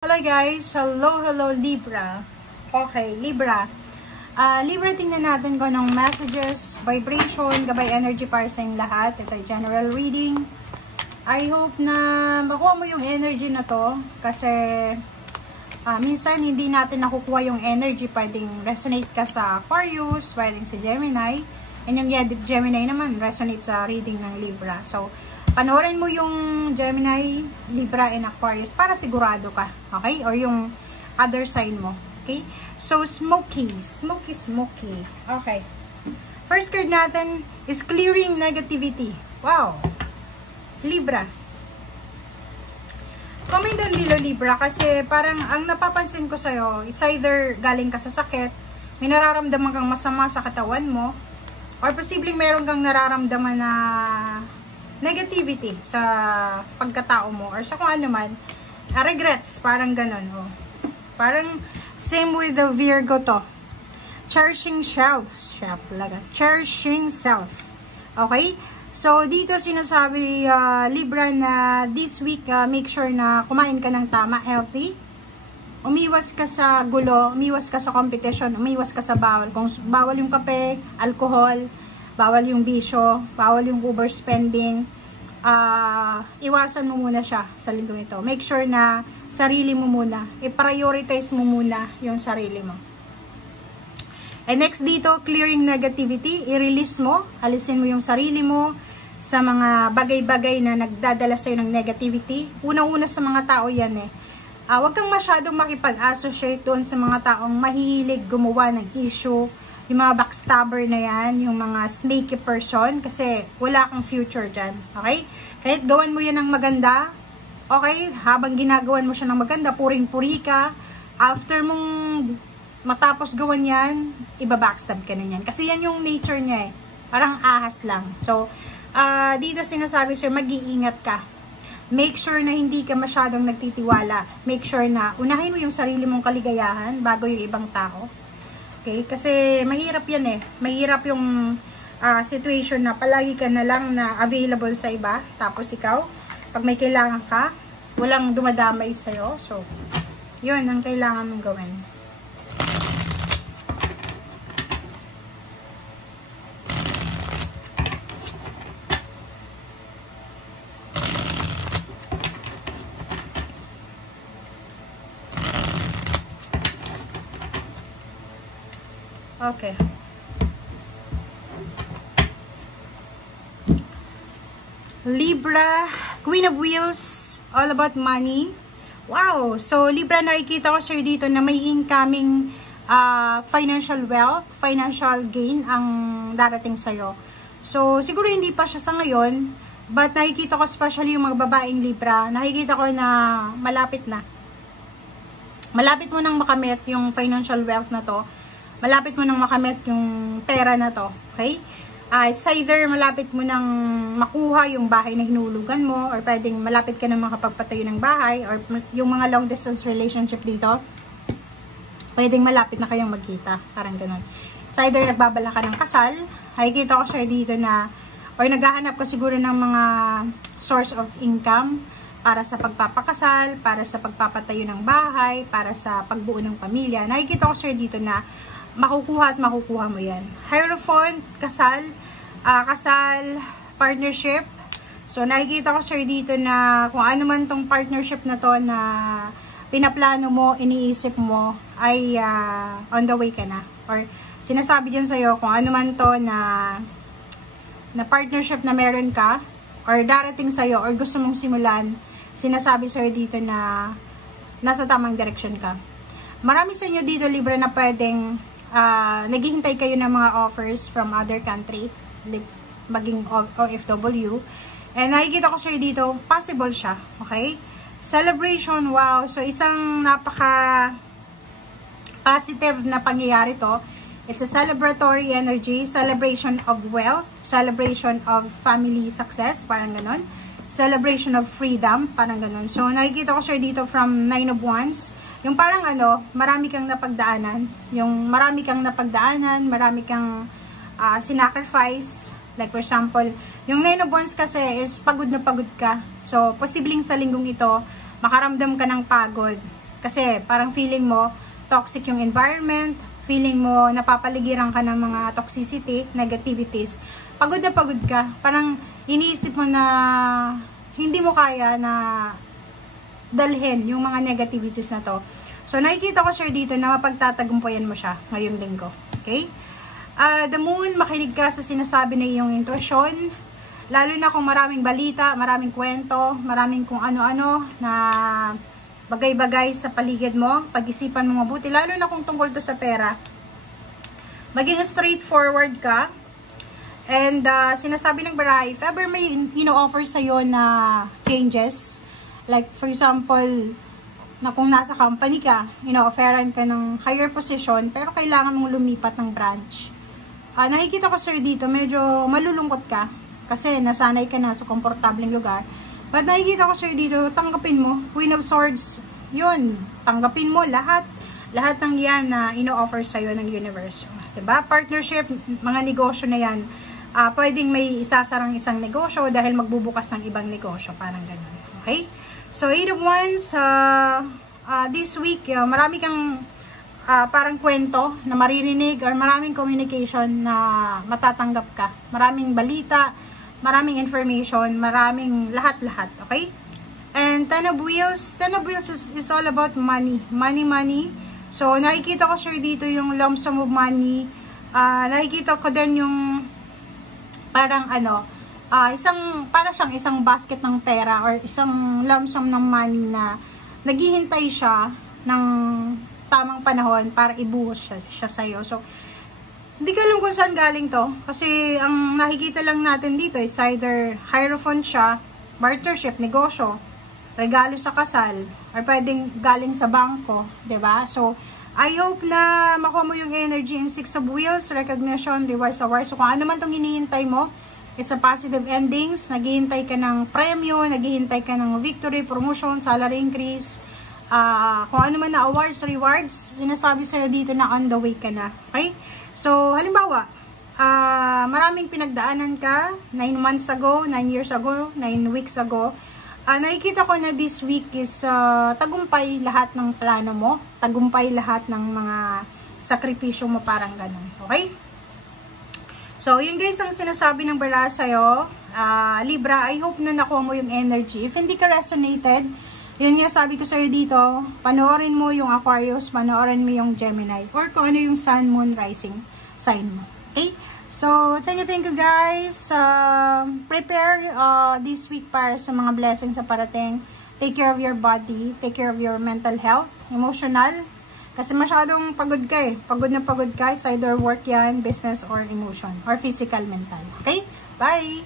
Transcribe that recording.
Hello guys! Hello Libra. Okay, Libra. Libra, tingnan natin kung anong messages, vibration, gabay energy para sa inyong lahat. Ito ay general reading. I hope na makuha mo yung energy na to kasi minsan hindi natin nakukuha yung energy. Pwedeng resonate ka sa Aquarius, pwedeng sa Gemini. And yung Gemini naman resonate sa reading ng Libra. So, panoorin mo yung Gemini, Libra, and Aquarius para sigurado ka. Okay? Or yung other sign mo. Okay? So, smoky. Okay. First card natin is clearing negativity. Wow! Libra. Comment down below, Libra, kasi parang ang napapansin ko sa'yo is either galing ka sa sakit, may nararamdaman kang masama sa katawan mo, or posibleng meron kang nararamdaman na negativity sa pagkatao mo or sa kung ano man, regrets, parang ganun. Oh. Parang same with the Virgo to. Cherishing self talaga. Cherishing self. Okay? So, dito sinasabi, Libra, na this week, make sure na kumain ka ng tama, healthy. Umiwas ka sa gulo, umiwas ka sa competition, umiwas ka sa bawal. Kung bawal yung kape, alcohol, bawal yung bisyo, bawal yung overspending, iwasan mo muna siya sa linggo ito. Make sure na sarili mo muna, i-prioritize mo muna yung sarili mo. And next dito, clearing negativity, i-release mo, alisin mo yung sarili mo sa mga bagay-bagay na nagdadala sa'yo ng negativity. Unang-una sa mga tao yan huwag kang masyadong makipag-associate doon sa mga taong mahilig gumawa ng issue, yung mga backstabber na yan, yung mga snaky person, kasi wala kang future dyan, okay? Kahit gawan mo yan ng maganda, okay, habang ginagawan mo siya ng maganda, puring-puri ka, after mong matapos gawan yan, iba-backstab ka na yan. Kasi yan yung nature niya parang ahas lang. So, dito sinasabi sir, mag-iingat ka. Make sure na hindi ka masyadong nagtitiwala. Make sure na unahin mo yung sarili mong kaligayahan bago yung ibang tao. Okay? Kasi mahirap yan Mahirap yung situation na palagi ka na lang na available sa iba. Tapos ikaw, pag may kailangan ka, walang dumadamay sa'yo. So, yun ang kailangan mong gawin. Okay. Libra, Queen of Wheels, all about money. Wow! So, Libra, nakikita ko sir dito na may incoming financial wealth, financial gain ang darating sa'yo. So, siguro hindi pa siya sa ngayon, but nakikita ko especially yung mga babaeng Libra, nakikita ko na malapit na. Malapit mo nang makamit yung financial wealth na to. Malapit mo nang makamit yung pera na to, okay? It's either malapit mo nang makuha yung bahay na hinulugan mo, or pwedeng malapit ka nang makapagpatayo ng bahay, or yung mga long distance relationship dito, pwedeng malapit na kayong magkita, parang ganun. It's either nagbabala ka ng kasal, nakikita ko siya dito na, or naghahanap ka siguro ng mga source of income, para sa pagpapakasal, para sa pagpapatayo ng bahay, para sa pagbuo ng pamilya. Nakikita ko siya dito na makukuha at makukuha mo yan. Hierophant, kasal, partnership. So, nakikita ko sir dito na kung ano man tong partnership na to na pinaplano mo, iniisip mo, ay on the way ka na. Or sinasabi dyan sa'yo kung ano man to na partnership na meron ka, or darating sa'yo, or gusto mong simulan, sinasabi sa'yo dito na nasa tamang direction ka. Marami sa inyo dito, Libra, na pwedeng naghihintay kayo ng mga offers from other country, maging OFW. And nakikita ko sa'yo dito, possible siya. Okay? Celebration, wow. So, isang napaka positive na pangyayari to. It's a celebratory energy, celebration of wealth, celebration of family success, parang ganon. Celebration of freedom, parang ganon. So, nakikita ko sa'yo dito from 9 of Wands. Yung parang marami kang napagdaanan. Marami kang sinacrifice. Like for example, yung 9 of Wands kasi is pagod na pagod ka. So, posibleng sa linggong ito, makaramdam ka ng pagod. Kasi parang feeling mo toxic yung environment, feeling mo napapaligiran ka ng mga toxicity, negativities. Pagod na pagod ka. Parang iniisip mo na hindi mo kaya na dalhin yung mga negativities na to. So, nakikita ko sir dito na mapagtatagumpayan mo siya ngayong linggo. Okay? The moon, makinig ka sa sinasabi na iyong intuition. Lalo na kung maraming balita, maraming kwento, maraming kung ano-ano na bagay-bagay sa paligid mo. Pag-isipan mo mabuti. Lalo na kung tungkol to sa pera. Maging straightforward ka. And sinasabi ng baraha, if ever may ino-offer sa'yo na changes, like for example, na kung nasa company ka, ino-offeran ka ng higher position, pero kailangan mong lumipat ng branch. Nakikita ko sir dito, medyo malulungkot ka, kasi nasanay ka na sa komportableng lugar. But nakikita ko sir dito, tanggapin mo, Queen of Swords, yun, tanggapin mo lahat ng yan na ino-offer sa'yo ng universe. Diba? Partnership, mga negosyo na yan, pwedeng may isasarang isang negosyo dahil magbubukas ng ibang negosyo, parang ganun. Okay? So, 8 of Wands, this week, marami kang parang kwento na maririnig or maraming communication na matatanggap ka. Maraming balita, maraming information, maraming lahat-lahat. Okay? And 10 of Wheels is all about money. Money. So, nakikita ko sir dito yung lump sum of money. Nakikita ko din yung parang para siyang isang basket ng pera or isang lump sum ng money na naghihintay siya ng tamang panahon para ibuhos siya sa'yo. So, hindi ko alam kung saan galing to. Kasi, ang nakikita lang natin dito, it's either hierophant siya, partnership, negosyo, regalo sa kasal, or pwedeng galing sa bangko, diba? So, I hope na makuha mo yung energy in 6 of Wheels, recognition, rewards, awards. So, kung ano man itong hinihintay mo, it's a positive endings, naghihintay ka ng premyo, naghihintay ka ng victory, promotion, salary increase, kung ano man na awards, rewards, sinasabi sa'yo dito na on the way ka na. Okay? So, halimbawa, maraming pinagdaanan ka, 9 months ago, 9 years ago, 9 weeks ago, nakikita ko na this week is tagumpay lahat ng plano mo, tagumpay lahat ng mga sakripisyo mo, parang ganun. Okay? So, yun guys ang sinasabi ng baraha sa'yo. Libra, I hope na nakuha mo yung energy. If hindi ka resonated, yun nga sabi ko sa'yo dito, panoorin mo yung Aquarius, panoorin mo yung Gemini, or kung ano yung Sun, Moon, Rising sign mo. Okay? So, thank you guys. Prepare this week para sa mga blessings sa parating. Take care of your body, take care of your mental health, emotional. Kasi masyadong pagod ka eh. Pagod na pagod ka. It's either work yan, business, or emotion, or physical, mental. Okay? Bye!